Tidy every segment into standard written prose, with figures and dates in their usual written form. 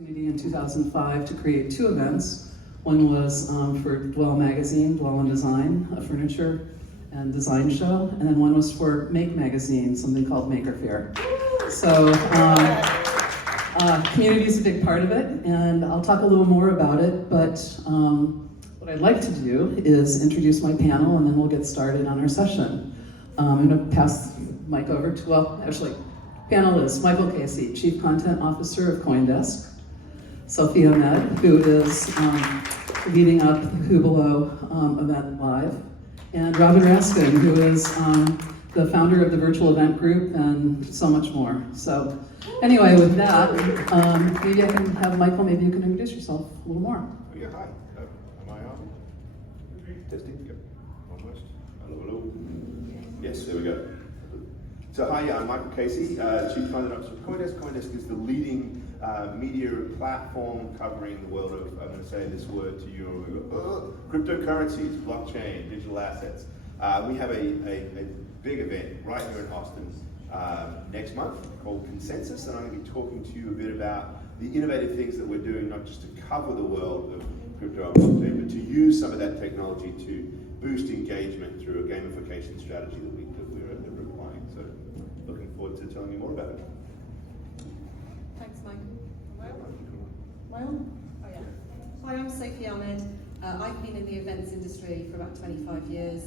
Opportunity in 2005 to create two events. One was for Dwell Magazine, Dwell and Design, a furniture and design show, and then one was for Make Magazine, something called Maker Fair. So community is a big part of it, and I'll talk a little more about it, but what I'd like to do is introduce my panel, and then we'll get started on our session. I'm going to pass the mic over to, panelists, Michael Casey, Chief Content Officer of CoinDesk, Sophia Med, who is leading up the Hublot event live, and Robin Raskin, who is the founder of the virtual event group and so much more. So anyway, with that, maybe I can have Michael, maybe you can introduce yourself a little more. Oh yeah, hi. Am I on? Testing? Yep. Almost. Hello. Yes, there we go. So hi, I'm Michael Casey, Chief Content Officer of CoinDesk. CoinDesk is the leading media platform covering the world of, I'm going to say this word to you, cryptocurrencies, blockchain, digital assets. We have a big event right here in Austin next month called Consensus, and I'm going to be talking to you a bit about the innovative things that we're doing, not just to cover the world of crypto and blockchain, but to use some of that technology to boost engagement through a gamification strategy that we're applying. So looking forward to telling you more about it. Thanks, Mike. My own? Oh yeah. Hi, I'm Sophie Ahmed. I've been in the events industry for about 25 years,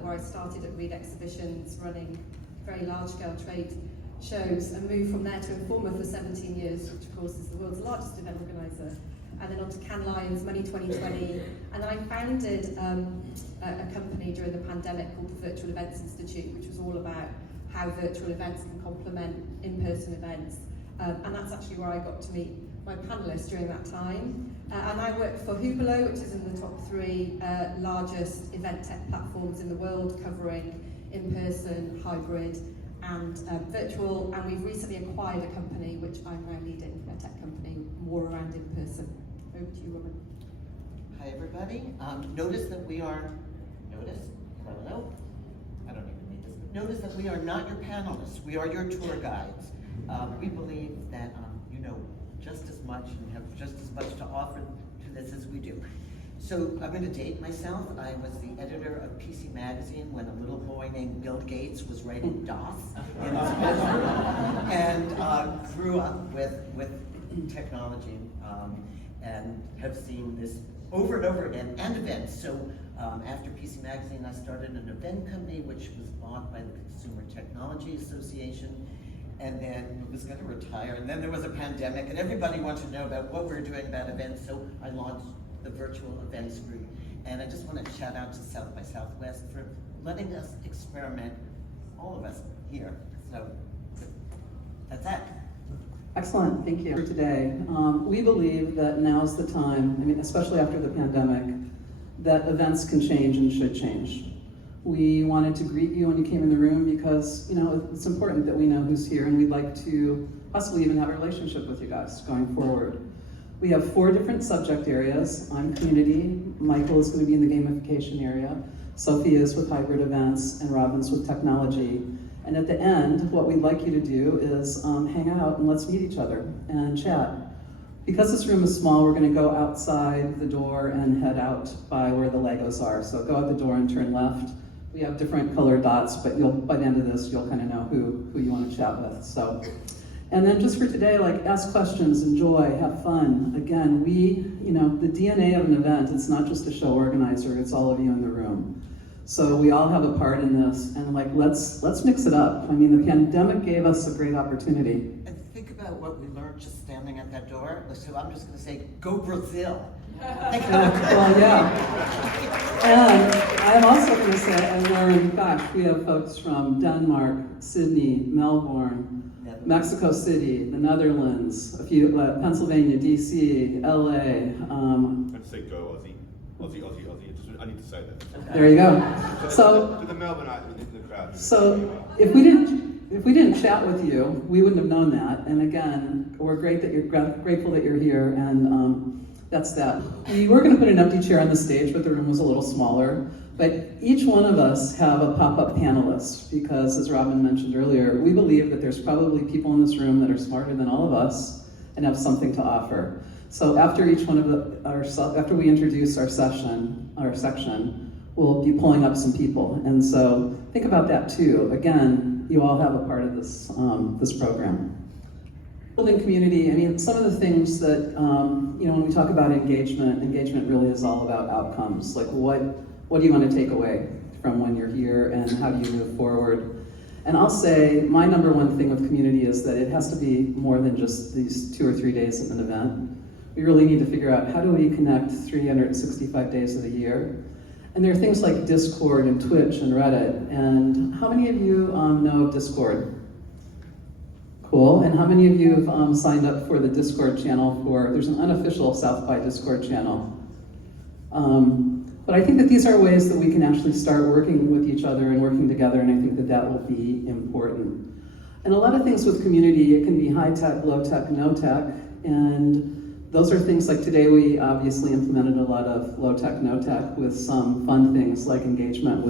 where I started at Reed Exhibitions, running very large-scale trade shows, and moved from there to Informa for 17 years, which of course is the world's largest event organizer, and then on to Cannes Lions, Money 2020, and then I founded a company during the pandemic called the Virtual Events Institute, which was all about how virtual events can complement in-person events, and that's actually where I got to meet my panelists during that time. And I work for Hublot, which is in the top 3 largest event tech platforms in the world, covering in-person, hybrid, and virtual. And we've recently acquired a company, which I'm now leading, a tech company, more around in-person. Over to you, Robin. Hi, everybody. Notice that we are, hello? I don't even need this. Notice that we are not your panelists. We are your tour guides. We believe that you know just as much and have just as much to offer to this as we do. So I'm going to date myself. I was the editor of PC Magazine when a little boy named Bill Gates was writing DOS in his bedroom, and grew up with technology, and have seen this over and over again, and events. So after PC Magazine, I started an event company which was bought by the Consumer Technology Association, and then was going to retire, and then there was a pandemic, and everybody wanted to know about what we were doing about events, so I launched the Virtual Events Group. And I just want to shout out to South by Southwest for letting us experiment, all of us here. So that's that. Excellent, thank you. For today, we believe that now's the time, especially after the pandemic, that events can change and should change. We wanted to greet you when you came in the room because, it's important that we know who's here, and we'd like to possibly even have a relationship with you guys going forward. We have 4 different subject areas. I'm community, Michael is going to be in the gamification area, Sophie is with hybrid events, and Robin's with technology. And at the end, what we'd like you to do is hang out and let's meet each other and chat. Because this room is small, we're going to go outside the door and head out by where the Legos are. So go out the door and turn left. We have different colored dots, but by the end of this, you'll kind of know who you want to chat with. So, and then just for today, ask questions, enjoy, have fun. Again, the DNA of an event, it's not just a show organizer, it's all of you in the room. So we all have a part in this, and let's mix it up. The pandemic gave us a great opportunity. And think about what we learned just standing at that door. So I'm just going to say, go Brazil. Well, yeah. And I'm also going to say, I learned, we have folks from Denmark, Sydney, Melbourne, Mexico City, the Netherlands, a few, Pennsylvania, DC, LA. I'd say go Aussie. Aussie. I need to say that. There you go. So to the Melbourneite in the crowd. So if we didn't chat with you, we wouldn't have known that. And again, we're grateful that you're here, and that's that. We were going to put an empty chair on the stage, but the room was a little smaller. But each one of us have a pop-up panelist because, as Robin mentioned earlier, we believe that there's probably people in this room that are smarter than all of us and have something to offer. So after each one of after we introduce our section, we'll be pulling up some people. And so think about that too. Again, you all have a part of this, this program. Building community, I mean, some of the things that, when we talk about engagement really is all about outcomes. Like what do you want to take away from when you're here, and how do you move forward? And I'll say my number one thing with community is that it has to be more than just these 2 or 3 days of an event. We really need to figure out, how do we connect 365 days of the year? And there are things like Discord and Twitch and Reddit. And how many of you know of Discord? Cool. And how many of you have signed up for the Discord channel there's an unofficial South by Discord channel. But I think that these are ways that we can actually start working with each other and working together, and I think that that will be important. And a lot of things with community, it can be high tech, low tech, no tech, and those are things like today we obviously implemented a lot of low tech, no tech with some fun things like engagement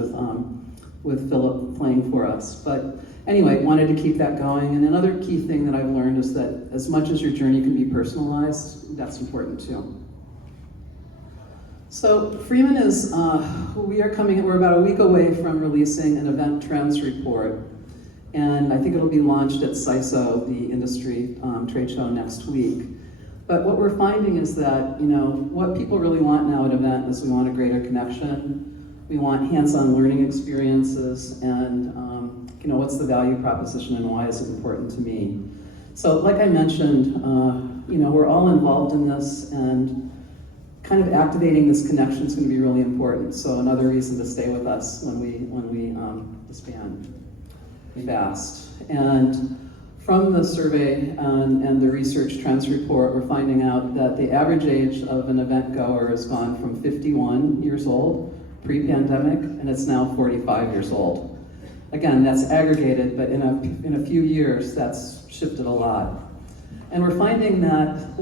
with Philip playing for us. But anyway, wanted to keep that going. And another key thing that I've learned is that as much as your journey can be personalized, that's important too. So Freeman is, we're about a week away from releasing an event trends report. And I think it'll be launched at CISO, the industry trade show, next week. But what we're finding is that, what people really want now at an event is we want a greater connection, we want hands-on learning experiences, and what's the value proposition and why is it important to me? So like I mentioned, we're all involved in this, and kind of activating this connection is going to be really important. So another reason to stay with us when we disband fast. And from the survey and the research trends report, we're finding out that the average age of an event goer has gone from 51 years old pre-pandemic, and it's now 45 years old. Again, that's aggregated, but in a few years, that's shifted a lot. And we're finding that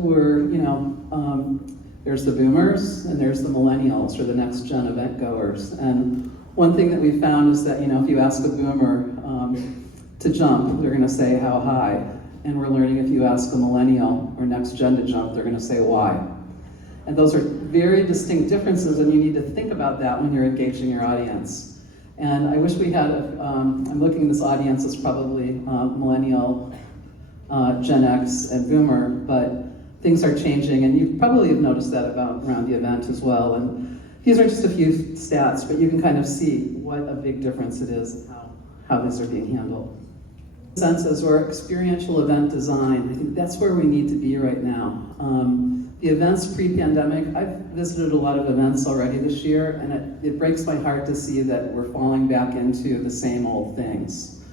there's the boomers and there's the millennials, or the next gen event goers. And one thing that we found is that, if you ask a boomer to jump, they're gonna say how high. And we're learning if you ask a millennial or next gen to jump, they're gonna say why. And those are very distinct differences, and you need to think about that when you're engaging your audience. And I wish we had, I'm looking at this audience as probably millennial, Gen X, and boomer, but things are changing, and you probably have noticed that around the event as well. And these are just a few stats, but you can kind of see what a big difference it is how these are being handled. Senses or experiential event design, I think that's where we need to be right now. The events pre-pandemic, I've visited a lot of events already this year, and it breaks my heart to see that we're falling back into the same old things.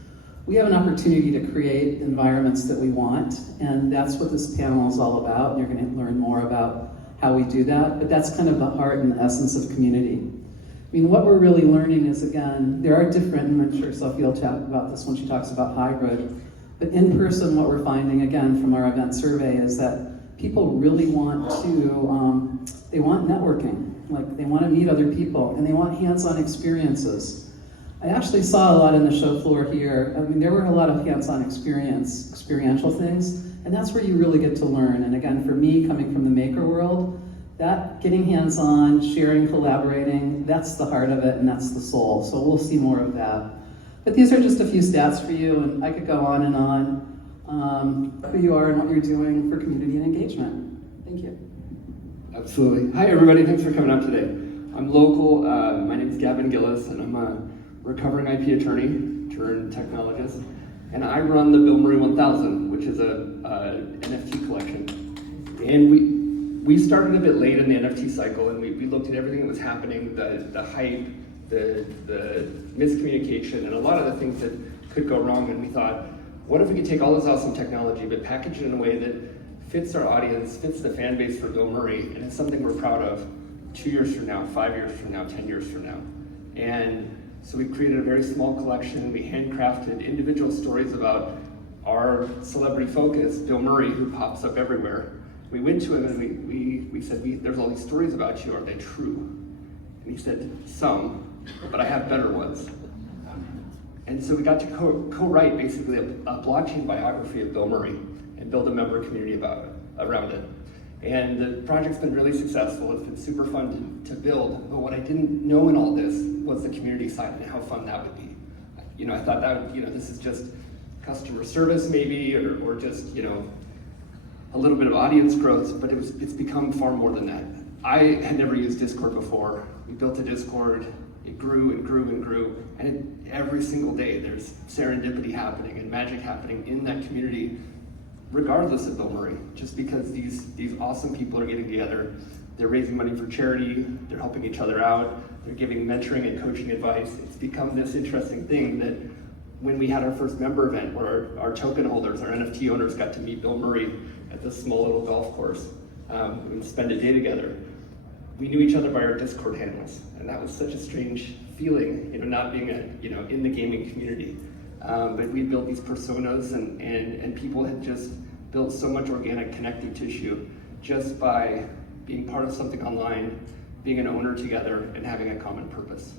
We have an opportunity to create environments that we want, and that's what this panel is all about. And you're going to learn more about how we do that, but that's kind of the heart and the essence of community. I mean, what we're really learning is, again, there are different, and I'm sure Sophie will chat about this when she talks about hybrid, but in person, what we're finding, again, from our event survey is that people really want they want networking. Like, they want to meet other people, and they want hands-on experiences. I actually saw a lot in the show floor here. I mean, there were a lot of hands-on experiential things, and that's where you really get to learn. And again, for me, coming from the maker world, that getting hands-on, sharing, collaborating, that's the heart of it, and that's the soul. So we'll see more of that. But these are just a few stats for you, and I could go on and on. Who you are and what you're doing for community and engagement. Thank you. Absolutely. Hi, everybody. Thanks for coming out today. I'm local. My name is Gavin Gillis, and I'm a recovering IP attorney turned technologist. And I run the Bill Murray 1000, which is a NFT collection. And we started a bit late in the NFT cycle, and we looked at everything that was happening, the hype, the miscommunication, and a lot of the things that could go wrong. And we thought, what if we could take all this awesome technology, but package it in a way that fits our audience, fits the fan base for Bill Murray, and it's something we're proud of 2 years from now, 5 years from now, 10 years from now. And so we created a very small collection. We handcrafted individual stories about our celebrity focus, Bill Murray, who pops up everywhere. We went to him and we said, there's all these stories about you, are they true? And he said, some, but I have better ones. And so we got to co-write basically a blockchain biography of Bill Murray and build a member community about it. around it. And the project's been really successful. It's been super fun to build. But what I didn't know in all this was the community side and how fun that would be. You know, I thought that would, this is just customer service maybe, or just, a little bit of audience growth, but it's become far more than that. I had never used Discord before. We built a Discord, it grew and grew and grew, and every single day there's serendipity happening and magic happening in that community, regardless of Bill Murray, just because these awesome people are getting together, they're raising money for charity, they're helping each other out, they're giving mentoring and coaching advice. It's become this interesting thing that when we had our first member event where our token holders, our NFT owners got to meet Bill Murray at this small little golf course and spend a day together, we knew each other by our Discord handles. And that was such a strange feeling, not being in the gaming community. But we built these personas and people had just built so much organic connective tissue just by being part of something online, being an owner together, and having a common purpose.